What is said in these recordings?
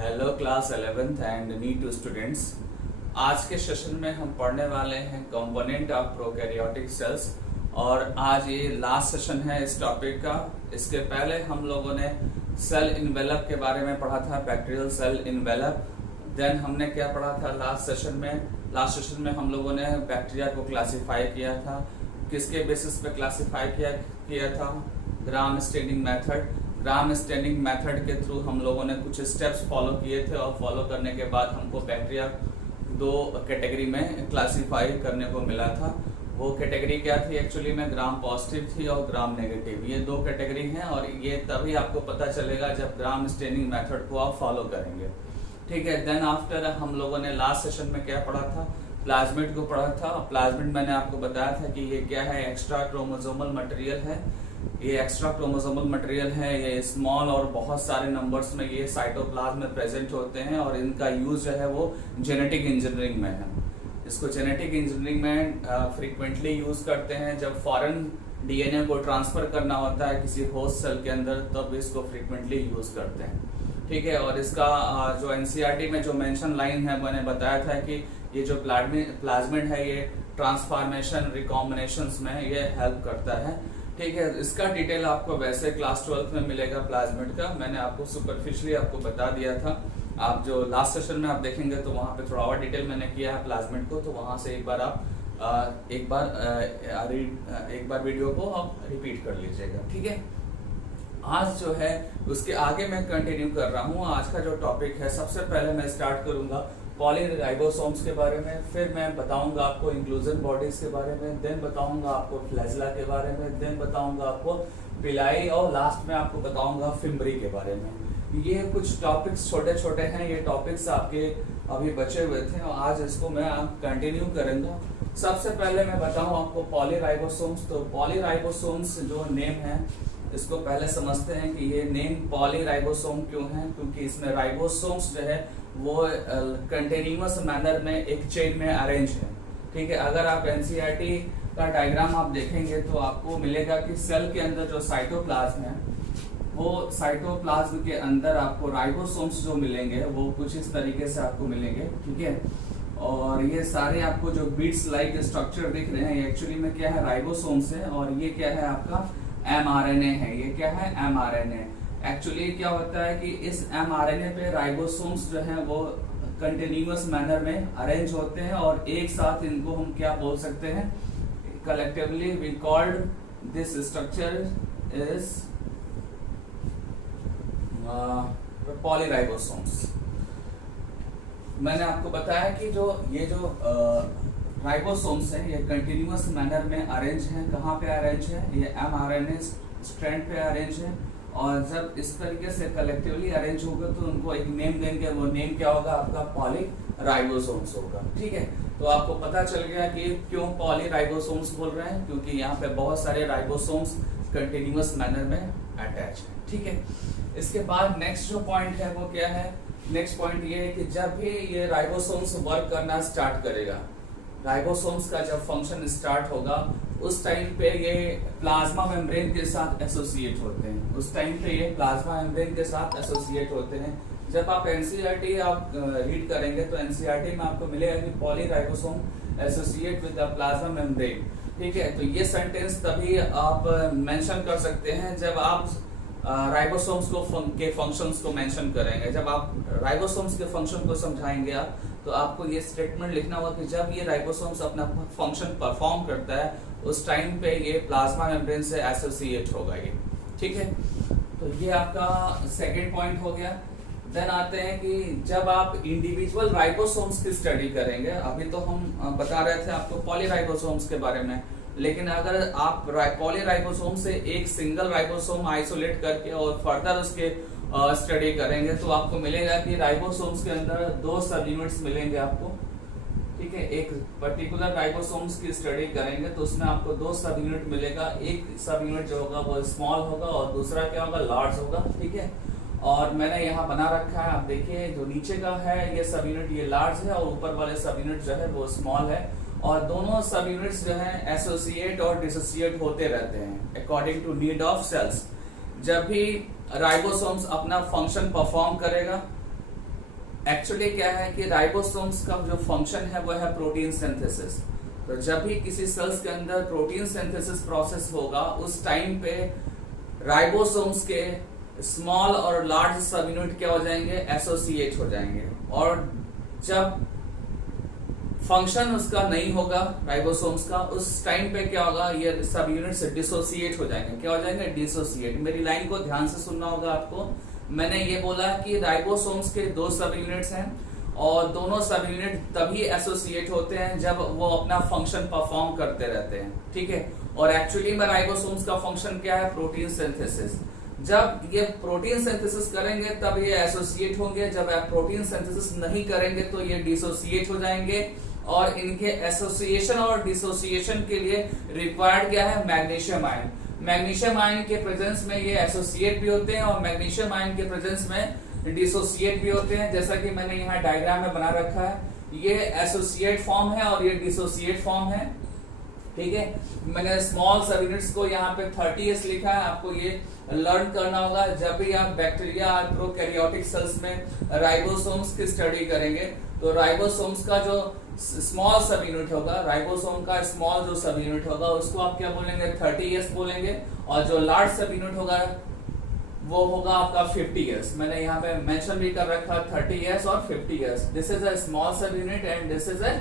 Hello class 11th and NEET students. आज के session में हम पढ़ने वाले हैं कंपोनेंट ऑफ प्रोकैरियोटिक सेल्स और आज ये लास्ट सेशन है इस टॉपिक का। इसके पहले हम लोगों ने सेल इन्वेलप के बारे में पढ़ा था, बैक्टीरियल सेल इन्वेलप। देन हमने क्या पढ़ा था लास्ट सेशन में हम लोगों ने बैक्टीरिया को क्लासिफाई किया था। किसके बेसिस पे क्लासिफाई किया था? Gram staining method. Gram staining method के थ्रू हम लोगों ने कुछ स्टेप्स फॉलो किए थे और फॉलो करने के बाद हमको बैक्टीरिया दो कैटेगरी में क्लासिफाई करने को मिला था। वो कैटेगरी क्या थी? एक्चुअली में ग्राम पॉजिटिव थी और ग्राम नेगेटिव। ये दो कैटेगरी हैं और ये तभी आपको पता चलेगा जब ग्राम स्टेनिंग मेथड को आप फॉलो करेंगे। ठीक है। देन आफ्टर हम लोगों ने लास्ट सेशन में क्या पढ़ा था? प्लाज्मिड को पढ़ा था। प्लाज्मिड मैंने आपको बताया था कि ये क्या है? एक्स्ट्रा क्रोमोसोमल मटेरियल है। ये एक्स्ट्रा क्रोमोसोमल मटेरियल है। ये स्मॉल और बहुत सारे नंबर्स में ये साइटोप्लाज्म में प्रेजेंट होते हैं और इनका यूज जो है वो जेनेटिक इंजीनियरिंग में है। इसको जेनेटिक इंजीनियरिंग में फ्रीक्वेंटली यूज करते हैं। जब फॉरेन डीएनए को ट्रांसफर करना होता है किसी होस्ट सेल के अंदर, तब इसको फ्रीक्वेंटली यूज करते हैं। ठीक है। और इसका जो एनसीईआरटी में जो मेंशन लाइन है, मैंने बताया था कि ये जो प्लाज्मिड है ये ट्रांसफॉर्मेशन रिकॉम्बिनेशंस में ये हेल्प करता है। ठीक है। इसका डिटेल आपको वैसे क्लास 12th में मिलेगा प्लाज्मिड का। मैंने आपको सुपरफिशियली आपको बता दिया था। आप जो लास्ट सेशन में आप देखेंगे तो वहां पे थोड़ा और डिटेल मैंने किया है प्लाज्मिड को, तो वहां से एक बार वीडियो को आप रिपीट कर लीजिएगा। ठीक है। आज जो है उसके आगे मैं कंटिन्यू कर रहा हूँ। आज का जो टॉपिक है, सबसे पहले मैं स्टार्ट करूंगा पॉलीराइबोसोम्स के बारे में, फिर मैं बताऊंगा आपको इंक्लूजन बॉडीज के बारे में, देन बताऊंगा आपको फ्लैजेला के बारे में, देन बताऊंगा आपको पिलाई और लास्ट में आपको बताऊंगा फिम्बरी के बारे में। ये कुछ टॉपिक्स छोटे छोटे हैं, ये टॉपिक्स आपके अभी बचे हुए थे और आज इसको मैं कंटिन्यू करूंगा। सबसे पहले मैं बताऊं आपको पॉलीराइबोसोम्स। तो पॉलीराइबोसोम्स जो नेम है इसको पहले समझते हैं कि ये नेम पॉलीराइबोसोम क्यों है, क्योंकि इसमें राइबोसोम्स जो है वो कंटिन्यूअस मैनर में एक चेन में अरेंज है। ठीक है। अगर आप एनसीईआरटी का डायग्राम आप देखेंगे तो आपको मिलेगा कि सेल के अंदर जो साइटोप्लाज्म है, वो साइटोप्लाज्म के अंदर आपको राइबोसोम्स जो मिलेंगे वो कुछ इस तरीके से आपको मिलेंगे। ठीक है। और ये सारे आपको जो बीट्स लाइक स्ट्रक्चर दिख रहे हैं, ये एक्चुअली में क्या है? राइबोसोम्स है। और ये क्या है? आपका एमआरएनए है। ये क्या है? एमआरएनए। एक्चुअली क्या होता है कि इस एमआरएनए पे राइबोसोम्स जो है वो कंटिन्यूअस मैनर में अरेंज होते हैं और एक साथ इनको हम क्या बोल सकते हैं? Collectively we called this structure is polyribosomes. मैंने आपको बताया कि ये जो राइबोसोम्स हैं ये कंटिन्यूअस मैनर में अरेंज हैं। कहाँ पे अरेंज है? ये एमआरएनए स्ट्रैंड पे अरेंज है। और जब इस तरीके से कलेक्टिवली अरेंज होगा तो उनको एक नेम देंगे। वो नेम क्या होगा? आपका पॉलीराइबोसोम्स होगा। ठीक है। तो आपको पता चल गया कि क्यों पॉलीराइबोसोम्स बोल रहे हैं, क्योंकि यहाँ पे बहुत सारे राइबोसोम्स कंटिन्यूअस मैनर में अटैच है। ठीक है। इसके बाद नेक्स्ट जो पॉइंट है वो क्या है? नेक्स्ट पॉइंट ये है कि जब भी ये राइबोसोम्स वर्क करना स्टार्ट करेगा, राइबोसोम्स का जब फंक्शन स्टार्ट होगा उस टाइम पे ये प्लाज्मा मेम्ब्रेन के साथ एसोसिएट होते हैं। उस टाइम पे ये प्लाज्मा मेम्ब्रेन के साथ एसोसिएट होते हैं। जब आप एनसीईआरटी आप रीड करेंगे तो एनसीईआरटी में आपको मिलेगा कि polyribosome associate with the plasma membrane. ठीक है। तो ये सेंटेंस तभी आप मेंशन कर सकते हैं जब आप राइबोसोम्स के फंक्शंस को मेंशन करेंगे। जब आप राइबोसोम्स के फंक्शन को समझाएंगे आप, तो आपको ये स्टेटमेंट लिखना होगा कि जब ये राइबोसोम्स अपना फंक्शन परफॉर्म करता है उस टाइम पे ये प्लाज्मा मेम्ब्रेन से एसोसिएट होगा ये। ठीक है। तो ये आपका सेकंड पॉइंट हो गया। देन आते हैं कि जब आप इंडिविजुअल राइबोसोम्स की स्टडी करेंगे, अभी तो हम बता रहे थे आपको पॉलीराइबोसोम्स के बारे में, लेकिन अगर आप पॉलीराइबोसोम से एक सिंगल राइबोसोम आइसोलेट करके और फर्दर उसके स्टडी करेंगे तो आपको मिलेगा कि राइबोसोम्स के अंदर दो सब यूनिट्स मिलेंगे आपको। ठीक है। एक पर्टिकुलर राइबोसोम्स की स्टडी करेंगे तो उसमें आपको दो सब यूनिट मिलेगा। एक सब यूनिट जो होगा वो स्मॉल होगा और दूसरा क्या होगा? लार्ज होगा। ठीक है। और मैंने यहाँ बना रखा है, आप देखिए जो नीचे का है ये सब यूनिट ये लार्ज है और ऊपर वाले सब यूनिट जो है वो स्मॉल है। और दोनों सब यूनिट्स जो है एसोसिएट और डिसोसिएट होते रहते हैं according to need of cells. जब भी राइबोसोम्स अपना फंक्शन परफॉर्म करेगा एक्चुअली क्या है कि राइबोसोम्स का जो फंक्शन है वो है प्रोटीन सिंथेसिस। तो जब भी किसी सेल्स के अंदर प्रोटीन सिंथेसिस प्रोसेस होगा उस टाइम पे राइबोसोम्स के स्मॉल और लार्ज सब यूनिट क्या हो जाएंगे, एसोसिएट हो जाएंगे। और जब फंक्शन उसका नहीं होगा राइबोसोम्स का, उस टाइम पे क्या होगा, ये सब यूनिट से डिसोसिएट हो जाएंगे। क्या हो जाएंगे, डिसोसिएट। मेरी लाइन को ध्यान से सुनना होगा आपको। मैंने ये बोला कि राइबोसोम्स के 2 सब यूनिट्स हैं और दोनों सब यूनिट तभी एसोसिएट होते हैं जब वो अपना फंक्शन परफॉर्म करते रहते हैं, ठीक है। और एक्चुअली में राइबोसोम्स का फंक्शन क्या है, प्रोटीन सिंथेसिस। जब ये प्रोटीन सिंथेसिस करेंगे तब ये एसोसिएट होंगे, जब आप प्रोटीन सिंथेसिस नहीं करेंगे तो ये डिसोसिएट हो जाएंगे। और इनके एसोसिएशन और डिसोसिएशन के लिए रिक्वायर्ड क्या है, मैग्नीशियम आयन। मैग्नीशियम आयन के प्रेजेंस में ये एसोसिएट भी होते हैं और मैग्नीशियम आयन के प्रेजेंस में डिसोसिएट भी होते हैं। जैसा कि मैंने यहाँ डायग्राम में बना रखा है, ये एसोसिएट फॉर्म है और ये डिसोसिएट फॉर्म है, ठीक है। मैंने स्मॉल सब यूनिट्स को यहाँ पे 30s लिखा है, आपको ये लर्न करना होगा। जब भी आप बैक्टीरिया और प्रोकैरियोटिक सेल्स में राइबोसोम्स की स्टडी करेंगे तो राइबोसोम्स का जो स्मॉल सब यूनिट होगा, राइबोसोम का स्मॉल जो सब यूनिट होगा उसको आप क्या बोलेंगे, 30s बोलेंगे। और जो लार्ज सब यूनिट होगा वो होगा आपका 50s। मैंने यहाँ पे मेंशन भी कर रखा 30s और 50s। This is a small sub unit and this is a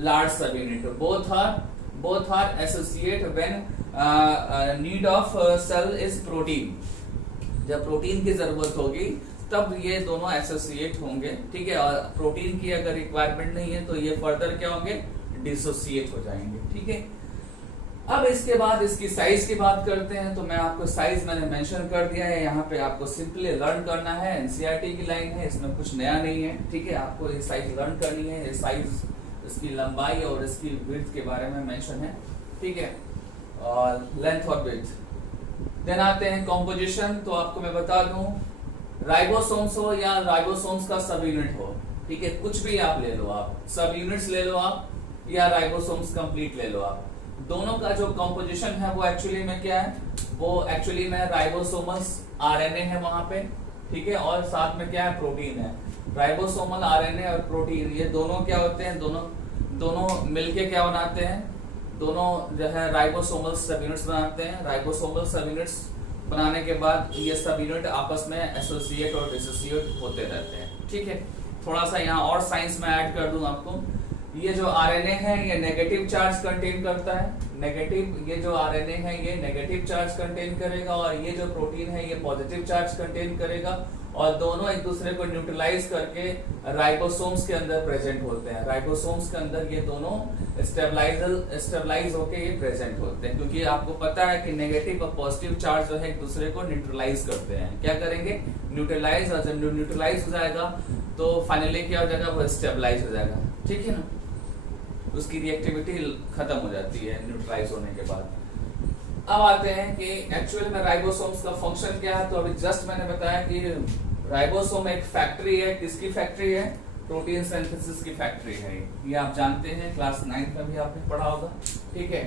large sub unit. Both are associate when need of cell is protein. जब प्रोटीन की जरूरत होगी तब ये दोनों एसोसिएट होंगे, ठीक है। और प्रोटीन की अगर रिक्वायरमेंट नहीं है तो ये फर्दर क्या होंगे, डिसोसिएट हो जाएंगे, ठीक है। अब इसके बाद इसकी साइज की बात करते हैं। तो मैं आपको साइज मैंने मेंशन कर दिया है, यहाँ पे आपको सिंपली लर्न करना है। एनसीईआरटी की लाइन है, इसमें कुछ नया नहीं है, ठीक है। आपको ये साइज लर्न करनी है। ये साइज, इसकी लंबाई और इसकी विड्थ के बारे में मेंशन है, ठीक है, और लेंथ और विड्थ। देन आते हैं कॉम्पोजिशन। तो आपको मैं बता दूं, राइबोसोम्स हो या राइबोसोम्स का सब यूनिट हो, ठीक है, कुछ भी आप ले लो, आप सब यूनिट्स ले लो आप, या राइबोसोम्स कंप्लीट ले लो आप, दोनों का जो कंपोजिशन है वो एक्चुअली में क्या है, वो एक्चुअली में राइबोसोमस आरएनए है वहां पे, ठीक है। और साथ में क्या है, प्रोटीन है। राइबोसोमल आरएनए और प्रोटीन, ये दोनों क्या होते हैं, दोनों मिलके क्या बनाते हैं, दोनों जो है राइबोसोमल सब यूनिट्स बनाते हैं। राइबोसोमल सब यूनिट्स बनाने के बाद ये सब यूनिट आपस में एसोसिएट और डिसोसिएट होते रहते हैं, ठीक है। थोड़ा सा यहाँ और साइंस में ऐड कर दूं आपको। ये जो आरएनए है ये नेगेटिव चार्ज कंटेन करता है, नेगेटिव, ये जो आरएनए है ये नेगेटिव चार्ज कंटेन करेगा और ये जो प्रोटीन है ये पॉजिटिव चार्ज कंटेन करेगा। और दोनों एक दूसरे को न्यूट्रलाइज करके राइबोसोम्स के अंदर प्रेजेंट होते हैं। राइबोसोम्स के अंदर ये दोनों स्टेबलाइज होके ये प्रेजेंट होते हैं, क्योंकि आपको पता है कि नेगेटिव और पॉजिटिव चार्ज जो है एक दूसरे को न्यूट्रलाइज करते हैं। क्या करेंगे, न्यूट्रलाइज। और जब न्यूट्रलाइज हो जाएगा तो फाइनली क्या हो जाएगा, वो स्टेबलाइज हो जाएगा, ठीक है ना। उसकी रिएक्टिविटी खत्म हो जाती है न्यूट्रलाइज होने के बाद। अब आते हैं कि एक्चुअल में राइबोसोम्स का फंक्शन क्या है। तो अभी जस्ट मैंने बताया कि राइबोसोम एक फैक्ट्री है। किसकी फैक्ट्री है, प्रोटीन सिंथेसिस की फैक्ट्री है। ये आप जानते हैं, क्लास 9 में भी आपने पढ़ा होगा, ठीक है।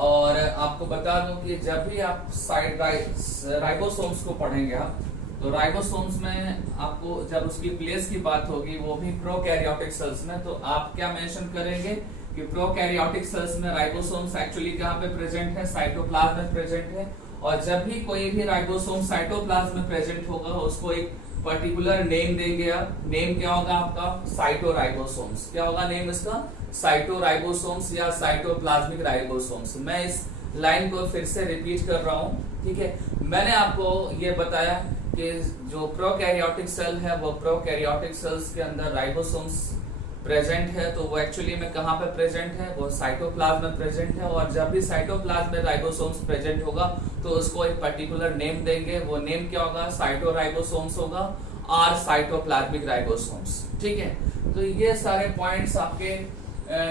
और आपको बता दूं कि जब भी आप राइबोसोम्स को पढ़ेंगे आप, तो राइबोसोम्स में आपको जब उसकी प्लेस की बात होगी वो भी प्रोकैरियोटिक सेल्स में, तो आप क्या मेंशन करेंगे कि प्रोकैरियोटिक सेल्स में राइबोसोम्स एक्चुअली कहाँ पे प्रेजेंट है, साइटोप्लाज्म में प्रेजेंट है। और जब भी कोई भी राइबोसोम साइटोप्लाज्म में प्रेजेंट होगा उसको एक पर्टिकुलर नेम देंगे आप। नेम क्या होगा आपका, साइटोराइबोसोम्स। क्या होगा नेम इसका, साइटोराइबोसोम्स या साइटोप्लाज्मिक राइबोसोम्स। मैं इस लाइन को फिर से रिपीट कर रहा हूँ, ठीक है। मैंने आपको ये बताया कि जो प्रोकैरियोटिक सेल है वो प्रोकैरियोटिक सेल्स के अंदर राइबोसोम्स प्रेजेंट है, तो वो एक्चुअली में कहाँ पे प्रेजेंट है, वो साइटोप्लाज्म में प्रेजेंट है। और जब भी साइटोप्लाज्म में राइबोसोम्स प्रेजेंट होगा तो उसको एक पर्टिकुलर नेम देंगे। वो नेम क्या होगा, साइटोराइबोसोम्स होगा और साइटोप्लाज्मिक राइबोसोम्स, ठीक है। तो ये सारे पॉइंट्स आपके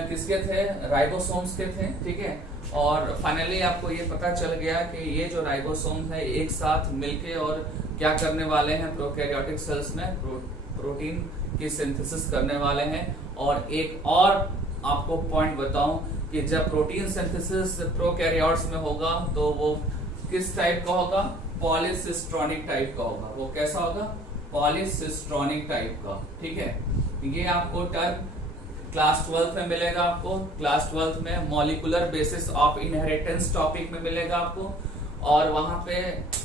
किसके थे, राइबोसोम्स के थे, ठीक है। और फाइनली आपको ये पता चल गया कि ये जो राइबोसोम्स है एक साथ मिलके और क्या करने वाले हैं, प्रोकैरियोटिक सेल्स में प्रोटीन की सिंथेसिस करने वाले हैं। और एक और आपको पॉइंट बताऊं कि जब प्रोटीन सिंथेसिस प्रोकैरियोट्स में होगा तो वो किस टाइप का होगा, पॉलीसिस्ट्रॉनिक टाइप का होगा। वो कैसा होगा, पॉलीसिस्ट्रॉनिक टाइप का, ठीक है। ये आपको टर्म क्लास 12 में मिलेगा, आपको क्लास 12 में molecular basis of inheritance topic में मिलेगा आपको। और वहां पे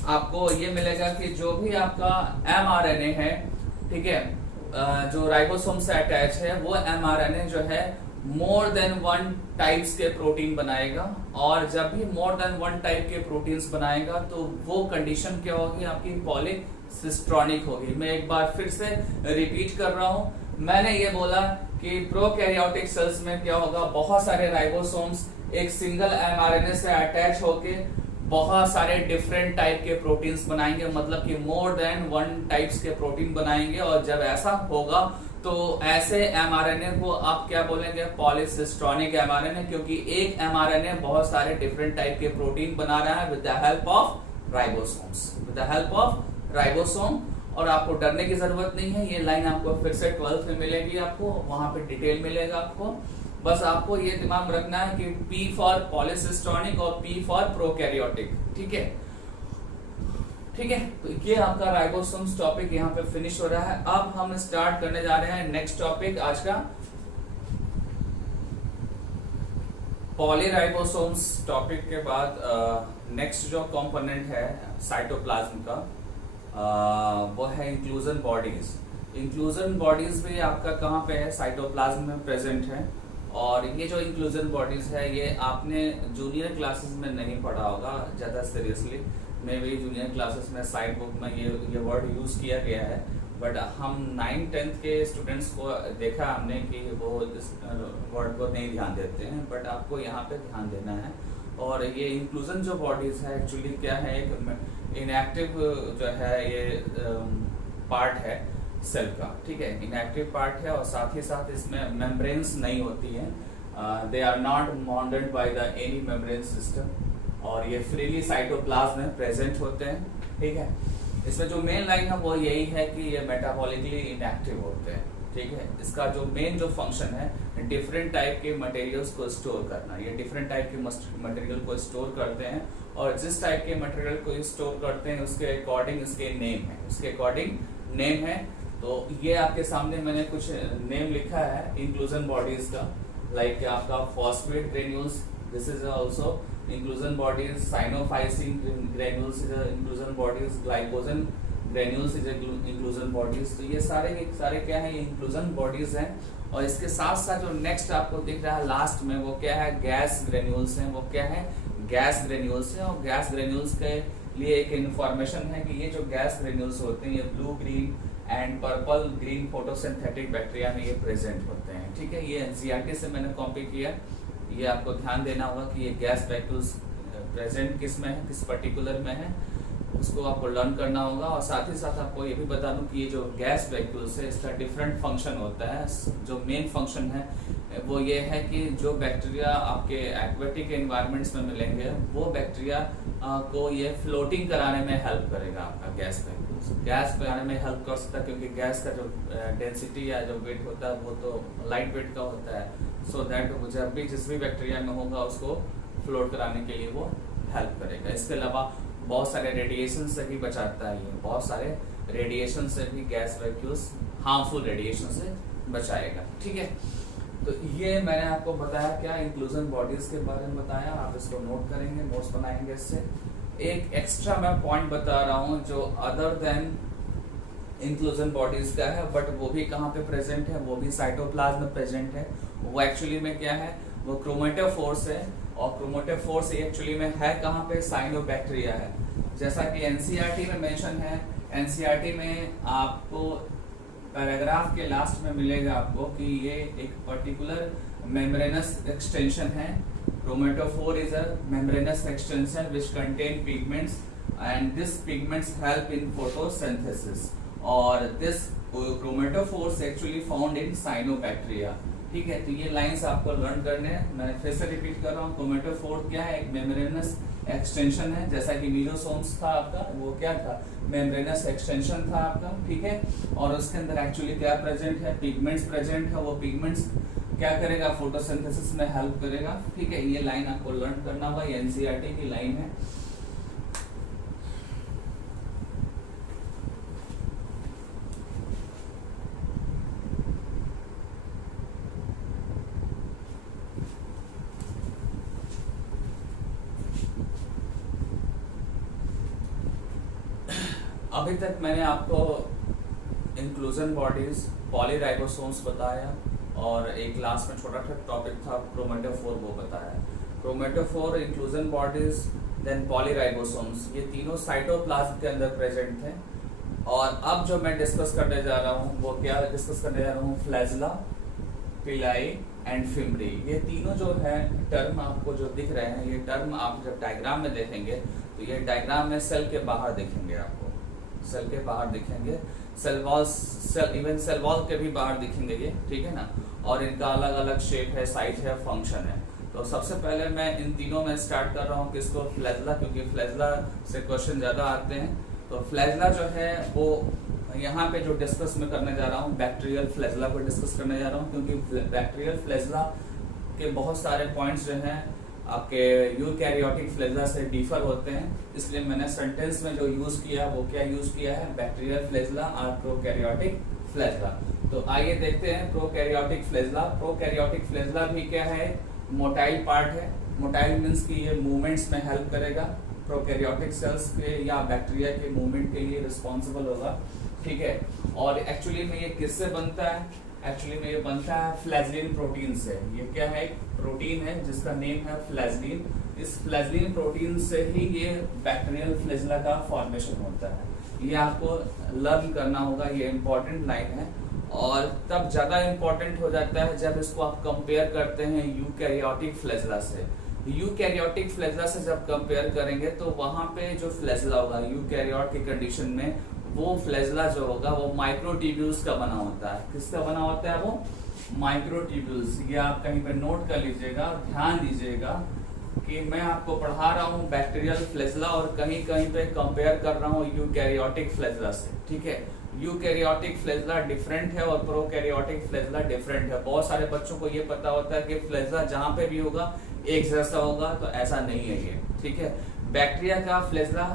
आपको ये मिलेगा कि जो भी आपका mRNA है, ठीक है, जो राइबोसोम से अटैच है, वो mRNA जो है मोर देन 1 टाइप्स के प्रोटीन बनाएगा। और जब भी मोर देन 1 टाइप के प्रोटीन्स बनाएगा तो वो कंडीशन क्या होगी, आपकी पॉलीसिस्ट्रॉनिक होगी। मैं एक बार फिर से रिपीट कर रहा हूं, मैंने ये बोला कि प्रोकैरियोटिक सेल्स में क्या होगा, बहुत सारे राइबोसोम्स एक सिंगल mRNA से अटैच होके बहुत सारे डिफरेंट टाइप के प्रोटीन्स बनाएंगे, मतलब कि मोर देन 1 टाइप्स के प्रोटीन बनाएंगे। और जब ऐसा होगा तो ऐसे mRNA को आप क्या बोलेंगे, पॉलीसिस्ट्रॉनिक mRNA, क्योंकि एक mRNA बहुत सारे डिफरेंट टाइप के प्रोटीन बना रहा है with the help of ribosomes, with the help of ribosome. और आपको डरने की जरूरत नहीं है, ये लाइन आपको फिर से 12th में मिलेगी, आपको वहां पे डिटेल मिलेगा आपको। बस आपको ये दिमाग में रखना है कि P फॉर पॉलीसिस्ट्रॉनिक और P फॉर प्रोकैरियोटिक, ठीक है, ठीक है। तो ये आपका राइबोसोम्स टॉपिक यहाँ पे फिनिश हो रहा है। अब हम स्टार्ट करने जा रहे हैं नेक्स्ट टॉपिक आज का, पॉलीराइबोसोम्स टॉपिक के बाद नेक्स्ट जो कंपोनेंट है साइटोप्लाज्म का, वो है इंक्लूजन बॉडीज। इंक्लूजन बॉडीज भी आपका कहाँ पे है, साइटोप्लाज्म में प्रेजेंट है। और ये जो इंक्लूजन बॉडीज है ये आपने जूनियर क्लासेस में नहीं पढ़ा होगा ज्यादा सीरियसली, मे भी जूनियर क्लासेस में साइड बुक में ये वर्ड यूज किया गया है, बट हम 9th-10th के स्टूडेंट्स को देखा हमने कि वो इस वर्ड को नहीं ध्यान देते हैं, बट आपको यहाँ पे ध्यान देना है। और ये इंक्लूजन जो बॉडीज है एक्चुअली क्या है, एक इनएक्टिव जो है ये पार्ट है सेल का, ठीक है, इनएक्टिव पार्ट है। और साथ ही साथ इसमें मेम्ब्रेन्स नहीं होती हैं, they are not bounded by the any membrane system, और ये फ्रीली साइटोप्लाज्म में प्रेजेंट होते हैं, ठीक है। इसमें जो मेन लाइन है वो यही है कि ये मेटाबॉलिकली इनएक्टिव होते हैं, ठीक है। इसका जो मेन जो फंक्शन है डिफरेंट टाइप के मटेरियल्स को स्टोर करना, ये डिफरेंट टाइप के मटेरियल को स्टोर करते हैं। और जिस टाइप के मटेरियल को स्टोर करते हैं उसके अकॉर्डिंग इसके नेम है, उसके अकॉर्डिंग नेम है। तो ये आपके सामने मैंने कुछ नेम लिखा है इंक्लूजन बॉडीज का, लाइक आपका phosphate granules, this is also inclusion bodies, cyanophycin granules is a inclusion bodies, glycogen granules is a inclusion bodies। तो ये सारे क्या है, ये inclusion bodies हैं। और इसके साथ साथ जो नेक्स्ट आपको दिख रहा है लास्ट में वो क्या है, गैस ग्रेन्यूल्स हैं। वो क्या है, गैस ग्रेन्यूल्स हैं। और गैस ग्रेन्यूल्स के लिए एक इन्फॉर्मेशन है कि ये जो गैस ग्रेन्यूल्स होते हैं ये blue green and purple green photosynthetic bacteria में ये प्रेजेंट होते हैं, ठीक है। ये एनसीईआरटी से मैंने कॉपी किया, ये आपको ध्यान देना होगा कि ये गैस वैक्यूल्स प्रेजेंट किस में है, किस पर्टिकुलर में है, उसको आपको लर्न करना होगा। और साथ ही साथ आपको ये भी बता दूं कि ये जो गैस वैक्यूल्स है इसका डिफरेंट फंक्शन होता है। जो मेन फंक्शन है वो ये है कि जो बैक्टीरिया आपके एक्वेटिक एनवायरनमेंट्स में मिलेंगे वो बैक्टीरिया को ये फ्लोटिंग कराने में हेल्प करेगा। आपका गैस वैक्यूल्स गैस बनाने में हेल्प कर सकता है, क्योंकि गैस का जो डेंसिटी या जो वेट होता है वो तो लाइट वेट का होता है, सो दैट जब भी जिस भी बैक्टीरिया में होगा उसको फ्लोट कराने के लिए वो हेल्प करेगा। इसके अलावा बहुत सारे रेडिएशन से भी बचाता है, ये बहुत सारे रेडिएशन से भी गैस वैक्यूल्स हार्मफुल रेडिएशन से बचाएगा, ठीक है। तो ये मैंने आपको बताया क्या, इंक्लूजन बॉडीज के बारे में बताया, आप इसको नोट करेंगे, नोट्स बनाएंगे इससे। एक एक्स्ट्रा मैं पॉइंट बता रहा हूँ जो अदर देन इंक्लूजन बॉडीज का है, बट वो भी कहाँ पे प्रेजेंट है, वो भी साइटोप्लाज्म में प्रेजेंट है। वो एक्चुअली में क्या है, वो क्रोमेटोफोर्स है। और क्रोमेटोफोर्स एक्चुअली में है कहाँ पे, साइनोबैक्टीरिया है। जैसा कि एनसीईआरटी में मेंशन है, एनसीईआरटी में आपको पैराग्राफ के लास्ट में मिलेगा आपको कि ये एक पर्टिकुलर मेम्ब्रेनस एक्सटेंशन है। Chromatophore is a membranous extension which contain pigments and this pigments help in photosynthesis. और this chromatophores actually found in cyanobacteria, ठीक है। तो ये लाइंस आपको लर्न करने हैं, मैंने फिर से रिपीट कर रहा हूँ। क्रोमेटोफोर क्या है, एक मेम्ब्रेनस एक्सटेंशन है, जैसा कि मीजोसोम्स था आपका, वो क्या था, मेम्ब्रेनस एक्सटेंशन था आपका, ठीक है। और उसके अंदर एक्चुअली क्या प्रेजेंट है, पिगमेंट्स प्रेजेंट है। वो पिगमेंट्स क्या करेगा, फोटोसिंथेसिस में हेल्प करेगा, ठीक है। ये लाइन आपको लर्न करना होगा, ये एनसीईआरटी की लाइन है। अभी तक मैंने आपको इंक्लूजन बॉडीज, पॉलीराइबोसोम्स बताया और एक क्लास में छोटा सा टॉपिक था क्रोमेटोफोर, वो बताया। क्रोमेटोफोर, इंक्लूजन बॉडीज, देन पॉलीराइबोसोम्स, ये तीनों साइटोप्लाज्म के अंदर प्रेजेंट थे। और अब जो मैं डिस्कस करने जा रहा हूँ वो क्या डिस्कस करने जा रहा हूँ, फ्लैजेला, पिलाई एंड फिम्बरी। ये तीनों जो है टर्म आपको जो दिख रहे हैं, ये टर्म आप जब डायग्राम में देखेंगे तो ये डायग्राम में सेल के बाहर दिखेंगे, आपको सेल के बाहर दिखेंगे, cell wall, even cell wall के भी बाहर दिखेंगे ये, ठीक है ना। और इनका अलग अलग शेप है, साइज है, फंक्शन है। तो सबसे पहले मैं इन तीनों में स्टार्ट कर रहा हूँ किसको, फ्लैजेला, क्योंकि फ्लैजेला से क्वेश्चन ज्यादा आते हैं। तो फ्लैजेला जो है वो यहाँ पे जो डिस्कस मैं करने जा रहा हूँ, बैक्टीरियल फ्लैजेला को डिस्कस करने जा रहा हूँ, क्योंकि बैक्टीरियल फ्लैजेला के बहुत सारे पॉइंट्स जो हैं आपके यूकैरियोटिक फ्लैजेला से डिफर होते हैं। इसलिए मैंने सेंटेंस में जो यूज किया वो क्या यूज किया है, बैक्टीरियल फ्लैजेला और प्रोकैरियोटिक फ्लैजेला। तो आइए देखते हैं प्रोकैरियोटिक फ्लैजेला। प्रोकैरियोटिक फ्लैजेला भी क्या है, मोटाइल पार्ट है। मोटाइल मीन्स कि ये मूवमेंट्स में हेल्प करेगा, प्रोकैरियोटिक सेल्स के या बैक्टीरिया के मूवमेंट के लिए रिस्पॉन्सिबल होगा, ठीक है। और एक्चुअली में ये किससे बनता है, एक्चुअली में ये बनता है फ्लैजेलिन प्रोटीन से। ये क्या है, एक प्रोटीन है जिसका नेम है फ्लैजेलिन। इस फ्लैजेलिन प्रोटीन से ही ये बैक्टीरियल फ्लैजेला का फॉर्मेशन होता है। ये आपको लर्न करना होगा, ये इंपॉर्टेंट लाइन है। और तब ज्यादा इंपॉर्टेंट हो जाता है जब इसको आप कंपेयर करते हैं यूकैरियोटिक फ्लैजेला से। यूकैरियोटिक फ्लैजेला से जब कंपेयर करेंगे तो वहां पे जो फ्लैजेला होगा यूकैरियोट की कंडीशन में, वो फ्लैजेला जो होगा वो माइक्रोट्यूब्यूल्स का बना होता है। किसका बना होता है वो, माइक्रोट्यूब्यूल्स। ये आप कहीं पे नोट कर लीजिएगा, ध्यान दीजिएगा कि मैं आपको पढ़ा रहा हूँ बैक्टीरियल फ्लैजेला और कहीं कहीं पे कंपेयर कर रहा हूँ यूकैरियोटिक फ्लैजेला से, ठीक है। यूकैरियोटिक फ्लैजेला डिफरेंट है और प्रोकैरियोटिक फ्लैजेला डिफरेंट है। बहुत सारे बच्चों को ये पता होता है कि फ्लैजेला जहाँ पे भी होगा एक जैसा होगा, तो ऐसा नहीं है ये, ठीक है। बैक्टीरिया का फ्लैजेला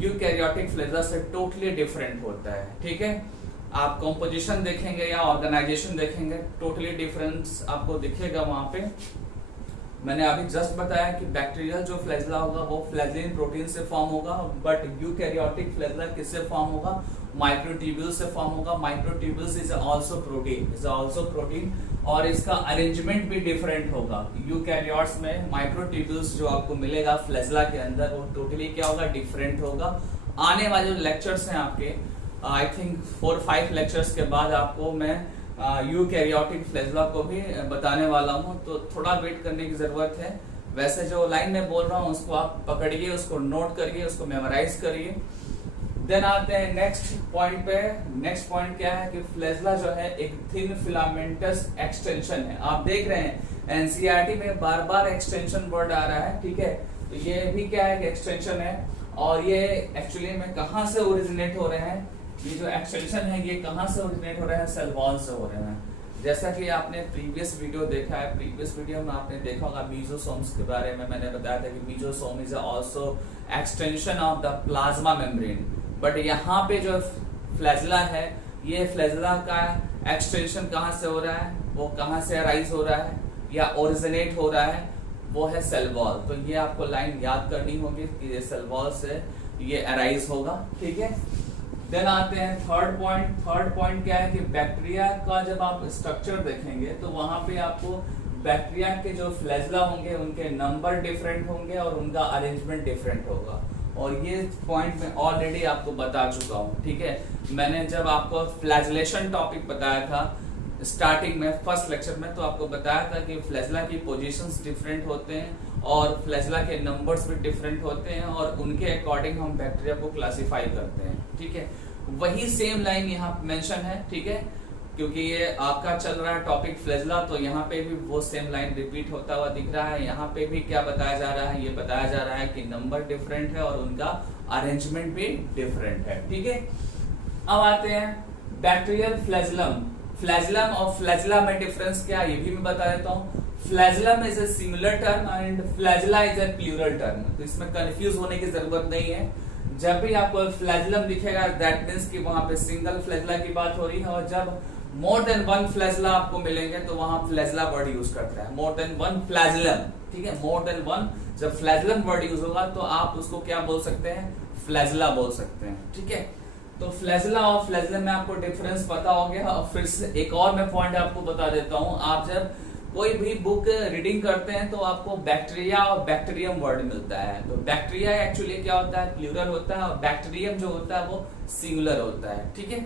यूकैरियोटिक फ्लैजेला से टोटली डिफरेंट होता है, ठीक है। आप कंपोजिशन देखेंगे या ऑर्गेनाइजेशन देखेंगे, टोटली डिफरेंस आपको दिखेगा वहां पे। मैंने अभी जस्ट बताया कि बैक्टीरियल जो फ्लैजेला होगा वो फ्लैजेलिन प्रोटीन से फॉर्म होगा, बट यूकैरियोटिक फ्लैजेला किससे फॉर्म होगा, माइक्रोट्यूब्यूल से फॉर्म होगा। माइक्रोट्यूब्यूल्स इज आल्सो प्रोटीन, और इसका अरेंजमेंट भी डिफरेंट होगा। यूकैरियोट्स में माइक्रोट्यूब्यूल्स जो आपको मिलेगा फ्लैजेला के अंदर, वो टोटली क्या होगा, डिफरेंट होगा। आने वाले जो लेक्चर्स हैं आपके, आई थिंक 4-5 लेक्चर्स के बाद आपको मैं यूकैरियोटिक फ्लैजेला को भी बताने वाला हूं, तो थोड़ा वेट करने की जरूरत है। वैसे जो लाइन में बोल रहा हूं उसको आप पकड़िए, उसको नोट करिए, उसको मेमोराइज करिए। देन आते हैं नेक्स्ट पॉइंट पे। नेक्स्ट पॉइंट क्या है कि फ्लैजेला जो है एक थिन फिलामेंटस एक्सटेंशन है। आप देख रहे हैं एनसीईआरटी में बार बार एक्सटेंशन वर्ड आ रहा है, ठीक है। तो ये भी क्या है, एक्सटेंशन है। और ये एक्चुअली में कहाँ से ओरिजिनेट हो रहे हैं, ये जो एक्सटेंशन है ये कहाँ से ओरिजिनेट हो रहे हैं, सेल वॉल से हो रहे हैं। जैसा कि आपने प्रीवियस वीडियो देखा है, प्रीवियस वीडियो में आपने देखा होगा मीजोसोम्स के बारे में मैंने बताया था कि mesosome is also extension of the plasma membrane. But यहाँ पे जो फ्लैजेला है, ये फ्लैजेला का एक्सटेंशन कहाँ से हो रहा है, वो कहाँ से अराइज हो रहा है या ओरिजिनेट हो रहा है, वो है सेल वॉल। तो ये आपको लाइन याद करनी होगी कि ये सेल वॉल से ये अराइज होगा, ठीक है। देन आते हैं थर्ड पॉइंट। थर्ड पॉइंट क्या है कि बैक्टीरिया का जब आप स्ट्रक्चर देखेंगे तो वहां पे आपको बैक्टीरिया के जो फ्लैजेला होंगे उनके नंबर डिफरेंट होंगे और उनका अरेंजमेंट डिफरेंट होगा। और ये पॉइंट मैं ऑलरेडी आपको बता चुका हूँ, ठीक है। मैंने जब आपको फ्लैजेलेशन टॉपिक बताया था स्टार्टिंग में फर्स्ट लेक्चर में, तो आपको बताया था कि फ्लैजेला की पोजीशंस डिफरेंट होते हैं और फ्लैजेला के नंबर्स भी डिफरेंट होते हैं और उनके अकॉर्डिंग हम बैक्टीरिया को क्लासिफाई करते हैं, ठीक है। वही सेम लाइन यहाँ मेंशन है, ठीक है, क्योंकि ये आपका चल रहा है टॉपिक फ्लैजेला, तो यहाँ पे भी वो सेम लाइन रिपीट होता हुआ दिख रहा है। यहाँ पे भी क्या बताया जा रहा है, ये बताया जा रहा है कि नंबर डिफरेंट है और उनका अरेंजमेंट भी डिफरेंट है, ठीक है। अब आते हैं बैक्टीरियल फ्लैजेलम। फ्लैजेलम और फ्लैजेला में डिफरेंस क्या है ये भी मैं बता देता हूँ। Flagellum is a similar term and flagella is a plural term, तो इसमें कंफ्यूज होने की जरूरत नहीं है। जब भी आपको फ्लैजेलम दिखेगा दैट मींस कि वहां पे सिंगल फ्लैजेला की बात हो रही है, और जब मोर देन वन फ्लैजेला आपको मिलेंगे तो वहां फ्लैजेला वर्ड यूज करता है, मोर देन वन फ्लैजेलम, ठीक है। मोर देन वन जब फ्लैजेलम वर्ड यूज होगा तो आप उसको क्या बोल सकते हैं, फ्लैजेला बोल सकते हैं, ठीक है। तो फ्लैजिला और फ्लैजिलम में आपको डिफरेंस पता हो गया। और फिर से एक और मैं पॉइंट आपको बता देता हूँ, आप जब कोई भी बुक रीडिंग करते हैं तो आपको बैक्टीरिया और बैक्टीरियम वर्ड मिलता है। तो बैक्टीरिया एक्चुअली क्या होता है, प्लूरल होता है, और बैक्टीरियम जो होता है वो सिंगुलर होता है। ठीक है,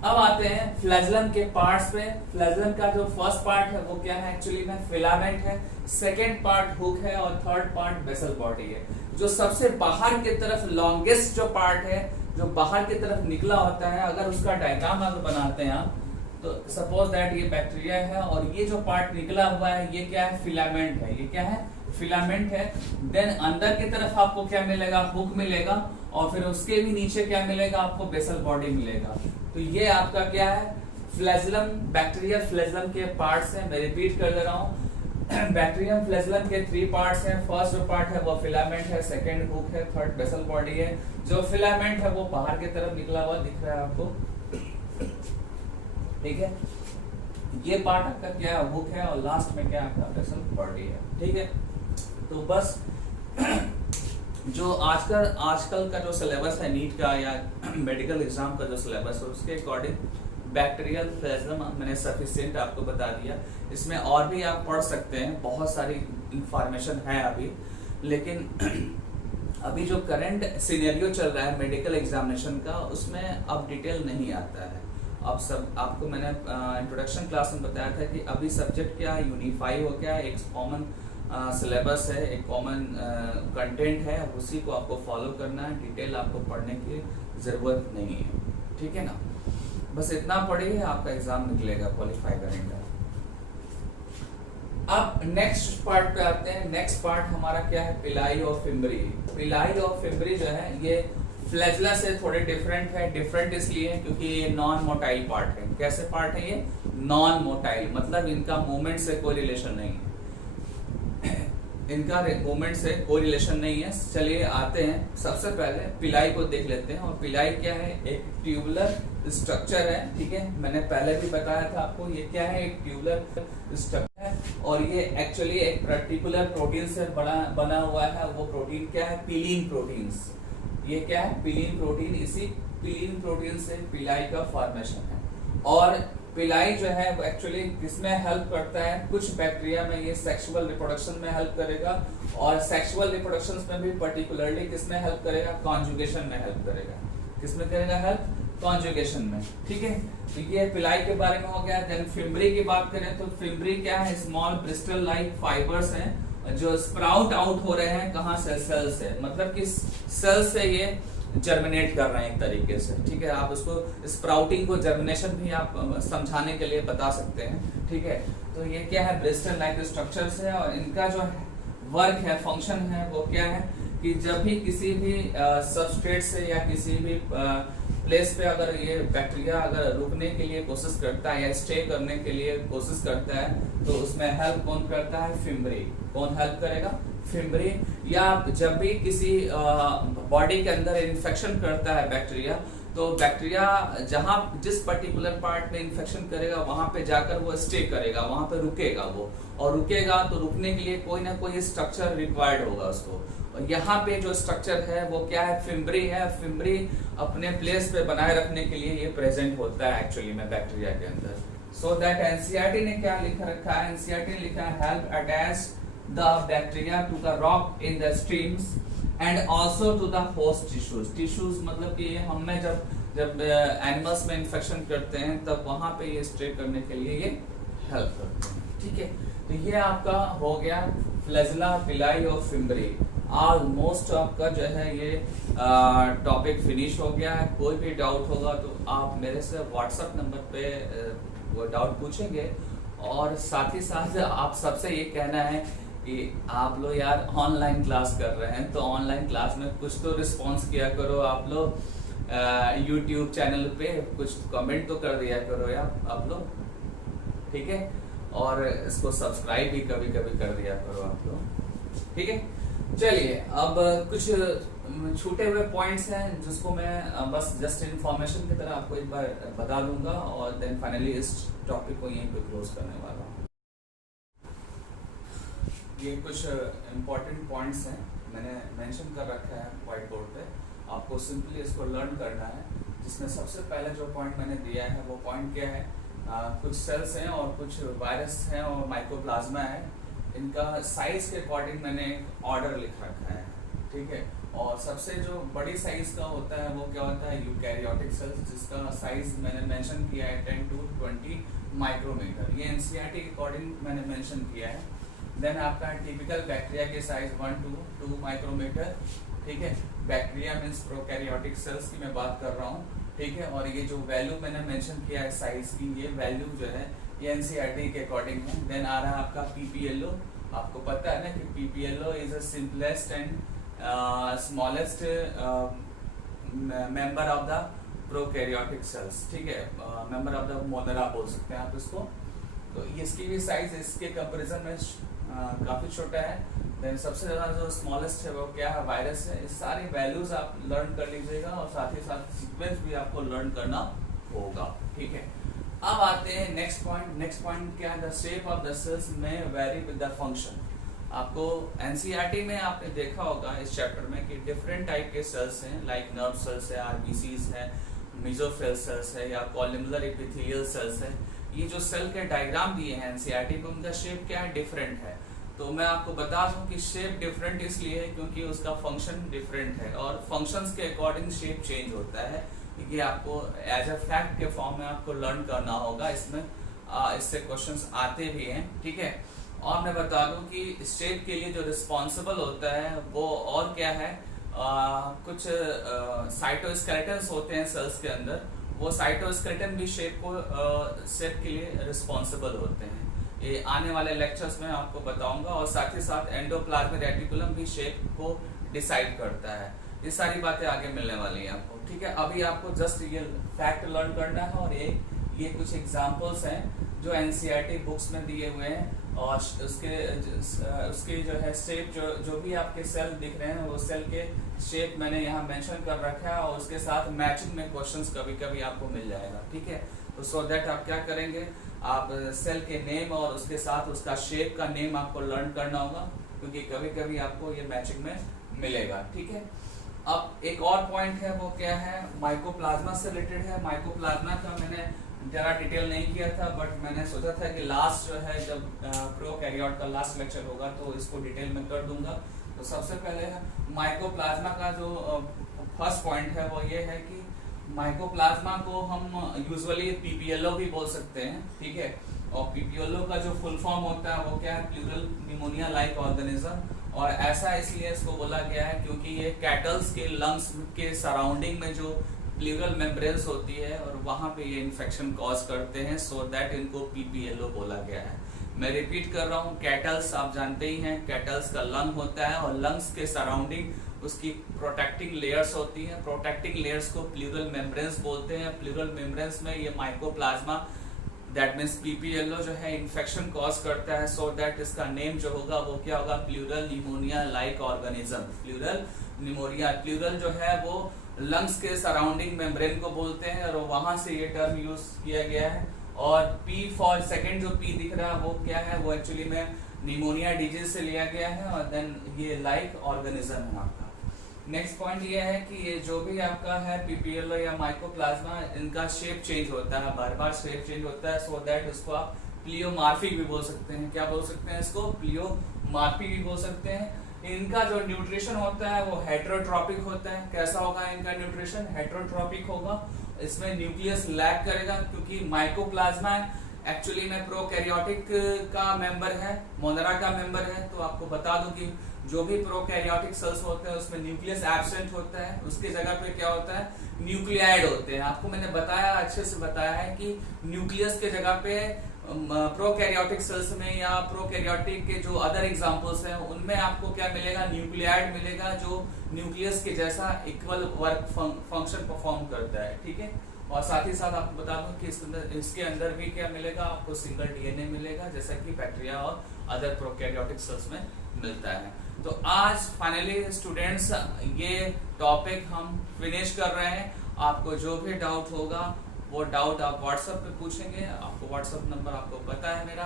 अब आते हैं फ्लैजिलम के पार्ट्स पे। फ्लैजिलम का जो फर्स्ट पार्ट है वो क्या है, एक्चुअली में फिलामेंट है, सेकेंड पार्ट हुक है, और थर्ड पार्ट बेसल बॉडी है। जो सबसे बाहर की तरफ लॉन्गेस्ट जो पार्ट है, जो बाहर की तरफ निकला होता है, अगर उसका डायग्राम अगर बनाते हैं आप, तो सपोज दैट ये बैक्टीरिया है, और ये जो पार्ट निकला हुआ है ये क्या है, फिलामेंट है। ये क्या है, फिलामेंट है। देन अंदर की तरफ आपको क्या मिलेगा, हुक मिलेगा, और फिर उसके भी नीचे क्या मिलेगा, आपको बेसल बॉडी मिलेगा। तो ये आपका क्या है, फ्लैजिलम, बैक्टीरिया फ्लैजिलम के पार्ट्स हैं। मैं रिपीट कर दे रहा हूँ, बैक्टीरियम फ्लैजिलम के 3 पार्ट्स हैं। फर्स्ट जो पार्ट है वो फिलामेंट है, सेकंड हुक है, थर्ड बेसल बॉडी है। जो फिलामेंट है वो बाहर की तरफ निकला हुआ दिख रहा है आपको, ठीक है। ये पार्ट आपका क्या है, हुक है, और लास्ट में क्या आपका बेसल बॉडी है। ठीक है, तो बस जो आजकल का जो सिलेबस है नीट का या मेडिकल एग्जाम का जो सिलेबस है उसके अकॉर्डिंग बैक्टीरियल फ्लैजिलम मैंने सफिशिएंट आपको बता दिया। इसमें और भी आप पढ़ सकते हैं, बहुत सारी इंफॉर्मेशन है अभी, लेकिन अभी जो करंट सिनेरियो चल रहा है मेडिकल एग्जामिनेशन का, उसमें अब डिटेल नहीं आता है। अब सब आपको मैंने इंट्रोडक्शन क्लास में बताया था कि अभी सब्जेक्ट क्या यूनिफाई हो गया, एक कॉमन सिलेबस है, एक कॉमन कंटेंट है, उसी को आपको फॉलो करना है। डिटेल आपको पढ़ने की जरूरत नहीं है, ठीक है ना। बस इतना पढ़िए, आपका एग्जाम निकलेगा, क्वालिफाई करेंगे। अब नेक्स्ट पार्ट पे आते हैं। नेक्स्ट पार्ट हमारा क्या है, पिलाई और फिम्बरी। पिलाई और फिम्बरी जो है ये फ्लैजिला से थोड़े डिफरेंट है। डिफरेंट इसलिए क्योंकि ये नॉन मोटाइल पार्ट है। कैसे पार्ट है ये, नॉन मोटाइल, मतलब इनका मूवमेंट से कोई रिलेशन नहीं है, इनका मूवमेंट से कोई रिलेशन नहीं है। चलिए आते हैं, सबसे पहले पिलाई को देख लेते हैं। और पिलाई क्या है, एक ट्यूबुलर स्ट्रक्चर है, ठीक है। मैंने पहले भी बताया था आपको, ये क्या है, एक ट्यूबुलर स्ट्रक्चर है, और ये एक्चुअली एक पर्टिकुलर प्रोटीन से बना हुआ है। वो प्रोटीन क्या है, पिलीन प्रोटीन्स। ये क्या है, पिलीन प्रोटीन। इसी पिलीन प्रोटीन से पिलाई का फॉर्मेशन है। और पिलाई जो है वो एक्चुअली किसमें हेल्प करता है, कुछ बैक्टीरिया में ये सेक्सुअल रिप्रोडक्शन में हेल्प करेगा, और सेक्सुअल रिप्रोडक्शन में भी पर्टिकुलरली किसमें हेल्प करेगा, कॉन्जुगेशन में हेल्प करेगा। किसमें करेगा हेल्प, कॉन्जुगेशन में, ठीक है। तो ये पिलाई के बारे में हो गया। देन फिम्बरी की बात करें तो फिम्बरी क्या है, स्मॉल ब्रिस्टल लाइक फाइबर्स हैं जो स्प्राउट आउट हो रहे हैं, कहाँ से, सेल से, मतलब कि सेल से ये जर्मिनेट कर रहे हैं एक तरीके से, ठीक है। आप उसको स्प्राउटिंग को जर्मिनेशन भी आप समझाने के लिए बता सकते हैं, ठीक है। तो ये क्या है, ब्रिस्टल लाइक स्ट्रक्चर्स है, और इनका जो वर्क है, फंक्शन है, वो क्या है कि जब भी किसी भी सबस्ट्रेट से या किसी भी प्लेस पे अगर ये बैक्टीरिया अगर रुकने के लिए कोशिश करता है या स्टे करने के लिए कोशिश करता है, तो उसमें हेल्प कौन करता है, फिम्बरी। कौन हेल्प करेगा, फिम्बरी। या जब भी किसी बॉडी के अंदर इन्फेक्शन करता है बैक्टीरिया, तो बैक्टीरिया जहां जिस पर्टिकुलर पार्ट में इन्फेक्शन करेगा वहां पे जाकर वो स्टे करेगा, वहां पे रुकेगा वो, और रुकेगा तो रुकने के लिए कोई ना कोई स्ट्रक्चर रिक्वायर्ड होगा उसको। और यहाँ पे जो स्ट्रक्चर है वो क्या है, फिम्बरी है। फिम्बरी अपने प्लेस पे बनाए रखने के लिए ये प्रेजेंट होता है एक्चुअली में बैक्टीरिया के अंदर। सो दैट एनसीईआरटी ने क्या लिखा रखा है, एनसीईआरटी ने लिखा है help attach the bacteria to the rock in the streams and also to the host tissues. मतलब कि ये हमें जब एनिमल्स में इन्फेक्शन करते हैं तब वहां पे ये स्टे करने के लिए ये हेल्प करते हैं, ठीक है। तो ये आपका हो गया फ्लैजिला, पिलाई और फिम्बरी। ऑलमोस्ट आपका जो है ये टॉपिक फिनिश हो गया है। कोई भी डाउट होगा तो आप मेरे से व्हाट्सएप नंबर पे वो डाउट पूछेंगे। और साथ ही साथ आप सबसे ये कहना है कि आप लोग यार ऑनलाइन क्लास कर रहे हैं, तो ऑनलाइन क्लास में कुछ तो रिस्पॉन्स किया करो आप लोग। यूट्यूब चैनल पे कुछ कमेंट तो कर दिया करो यार आप लोग, ठीक है। और इसको सब्सक्राइब भी कभी कभी कर दिया करो आप लोग, ठीक है। चलिए अब कुछ छूटे हुए पॉइंट्स हैं जिसको मैं बस जस्ट इन्फॉर्मेशन की तरह आपको एक बार बता दूंगा, और देन फाइनली इस टॉपिक को यहीं पे क्लोज करने वाला हूँ। ये कुछ इम्पोर्टेंट पॉइंट्स हैं, मैंने मेंशन कर रखा है व्हाइट बोर्ड पे। आपको सिंपली इसको लर्न करना है, जिसमें सबसे पहले जो पॉइंट मैंने दिया है वो पॉइंट क्या है, कुछ सेल्स हैं और कुछ वायरस हैं और माइक्रोप्लाज्मा है, इनका साइज के अकॉर्डिंग मैंने एक ऑर्डर लिख रखा है, ठीक है। और सबसे जो बड़ी साइज का होता है वो क्या होता है, यूकैरियोटिक सेल्स, जिसका साइज मैंने मेंशन किया है 10 to 20 माइक्रोमीटर, ये एनसीईआरटी के अकॉर्डिंग मैंने मेंशन किया है। देन आपका टिपिकल बैक्टीरिया के साइज 1 to 2 माइक्रोमीटर, ठीक है। बैक्टीरिया मीन्स प्रोकैरियोटिक सेल्स की मैं बात कर रहा हूँ, ठीक है। और ये जो वैल्यू मैंने मेंशन किया है साइज की, ये वैल्यू जो है ये एनसीईआरटी के अकॉर्डिंग है। देन आ रहा है आपका पीपीएलओ, आपको पता है ना कि PPLO is a simplest and smallest member of the prokaryotic cells, ठीक है, मेंबर ऑफ द मोनरा बोल सकते हैं आप इसको। तो इसकी भी साइज इसके कंपैरिजन में काफी छोटा है। देन सबसे ज्यादा जो स्मॉलेस्ट है वो क्या है, वायरस है। इस सारी वैल्यूज आप लर्न कर लीजिएगा और साथ ही साथ सीक्वेंस भी आपको लर्न करना होगा, ठीक है। अब आते हैं नेक्स्ट पॉइंट। नेक्स्ट पॉइंट क्या है, the shape of the cells may vary with the function. आपको एनसीईआरटी में आपने देखा होगा इस चैप्टर में कि डिफरेंट टाइप के सेल्स हैं, लाइक नर्व सेल्स है, आरबीसीज है, मेसोफिल सेल्स है या कॉलमुलर एपिथेलियल सेल्स है। ये जो सेल के डायग्राम दिए हैं एनसीईआरटी में, उनका शेप क्या है, डिफरेंट है। तो मैं आपको बता दूं कि शेप डिफरेंट इसलिए है क्योंकि उसका फंक्शन डिफरेंट है और फंक्शंस के अकॉर्डिंग शेप चेंज होता है। ये आपको एज अ फैक्ट के फॉर्म में आपको लर्न करना होगा, इसमें इससे क्वेश्चंस आते भी हैं, ठीक है। और मैं बता दूं कि शेप के लिए जो रिस्पॉन्सिबल होता है वो और क्या है, कुछ साइटोस्केलेटन्स होते हैं सेल्स के अंदर, वो साइटोस्केलेटन भी शेप के लिए रिस्पॉन्सिबल होते हैं। ये आने वाले लेक्चर्स में आपको बताऊंगा। और साथ ही साथ एंडोप्लाज्मिक रेटिकुलम भी शेप को डिसाइड करता है। ये सारी बातें आगे मिलने वाली हैं आपको, ठीक है। अभी आपको जस्ट ये फैक्ट लर्न करना है और ये कुछ एग्जांपल्स हैं जो एनसीईआरटी बुक्स में दिए हुए हैं और उसके जो है शेप जो भी आपके सेल दिख रहे हैं वो सेल के शेप मैंने यहाँ मेंशन कर रखा है और उसके साथ मैचिंग में क्वेश्चंस कभी कभी आपको मिल जाएगा, ठीक है। तो सो दैट आप क्या करेंगे, आप सेल के नेम और उसके साथ उसका शेप का नेम आपको लर्न करना होगा क्योंकि कभी कभी आपको ये मैचिंग में मिलेगा, ठीक है। अब एक और पॉइंट है वो क्या है, माइकोप्लाज्मा से रिलेटेड है। माइकोप्लाज्मा का मैंने ज़्यादा डिटेल नहीं किया था, बट मैंने सोचा था कि लास्ट जो है जब प्रोकैरियोट का लास्ट लेक्चर होगा तो इसको डिटेल में कर दूंगा। तो सबसे पहले माइकोप्लाज्मा का जो फर्स्ट पॉइंट है वो ये है कि माइकोप्लाज्मा को हम यूजुअली पीपीएलओ भी बोल सकते हैं, ठीक है। और पीपीएलओ का जो फुल फॉर्म होता है वो क्या है, प्लूरल निमोनिया लाइक ऑर्गेनिज्म। और ऐसा इसलिए इसको बोला गया है क्योंकि ये कैटल्स के लंग्स के सराउंडिंग में जो प्लूरल मेम्ब्रेन्स होती है और वहां पे ये इन्फेक्शन कॉज करते हैं, सो दैट इनको पीपीएलओ बोला गया है। मैं रिपीट कर रहा हूँ, कैटल्स आप जानते ही हैं, कैटल्स का लंग होता है और लंग्स के सराउंडिंग उसकी प्रोटेक्टिंग लेयर्स होती हैं। प्रोटेक्टिंग लेयर्स को प्लूरल मेम्ब्रेन्स बोलते हैं। प्लूरल मेम्ब्रेन्स में ये माइकोप्लाज्मा दैट मीन्स पीपीएलओ जो है इन्फेक्शन कॉज करता है, सो दैट इसका नेम जो होगा वो क्या होगा, pleuro pneumonia like organism. Pleuro pneumonia, pleuro जो है वो लंग्स के सराउंडिंग मेम्ब्रेन को बोलते हैं और वहां से ये टर्म यूज किया गया है। और पी फॉर सेकेंड जो पी दिख रहा है वो क्या है, वो एक्चुअली में निमोनिया डिजीज से लिया गया है और देन ये लाइक ऑर्गेनिज्म है आपका। नेक्स्ट पॉइंट ये है कि ये जो भी आपका है पीपीएलओ या माइकोप्लाज्मा, इनका शेप चेंज होता है, बार बार शेप चेंज होता है, सो दैट इसको आप प्लियोमार्फिक भी बोल सकते हैं। क्या बोल सकते हैं इसको, प्लियोमार्फिक भी बोल सकते हैं। इनका जो न्यूट्रिशन होता है वो हेटेरोट्रॉपिक होता है। कैसा होगा इनका न्यूट्रिशन, हेटेरोट्रॉपिक होगा। इसमें न्यूक्लियस लैक करेगा क्योंकि माइकोप्लाज्मा एक्चुअली में प्रोकैरियोटिक का मेंबर है, मोनरा का मेंबर है। तो आपको बता दूं कि जो भी प्रोकैरियोटिक सेल्स होते हैं उसमें न्यूक्लियस एब्सेंट होता है, उसकी जगह पे क्या होता है, न्यूक्लियाइड होते हैं। आपको मैंने बताया, अच्छे से बताया है कि न्यूक्लियस के जगह पे प्रोकैरियोटिक सेल्स में या प्रोकैरियोटिक के जो अदर एग्जांपल्स हैं उनमें आपको क्या मिलेगा, न्यूक्लियाइड मिलेगा जो न्यूक्लियस के जैसा इक्वल वर्क फंक्शन परफॉर्म करता है, ठीक है। और साथ ही साथ आपको बता दूं कि इसके अंदर भी क्या मिलेगा, आपको सिंगल डीएनए मिलेगा जैसा कि बैक्टीरिया और अदर प्रोकैरियोटिक सेल्स में मिलता है। तो आज फाइनली स्टूडेंट्स ये टॉपिक हम फिनिश कर रहे हैं। आपको जो भी डाउट होगा वो डाउट आप व्हाट्सएप पे पूछेंगे। आपको व्हाट्सएप नंबर आपको पता है मेरा,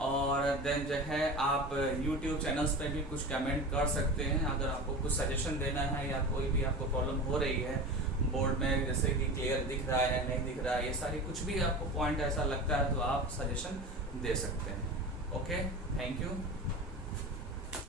और देन जो है आप YouTube चैनल्स पे भी कुछ कमेंट कर सकते हैं अगर आपको कुछ सजेशन देना है या कोई भी आपको प्रॉब्लम हो रही है बोर्ड में, जैसे कि क्लियर दिख रहा है नहीं दिख रहा है, ये सारी कुछ भी आपको पॉइंट ऐसा लगता है तो आप सजेशन दे सकते हैं। Okay, thank you.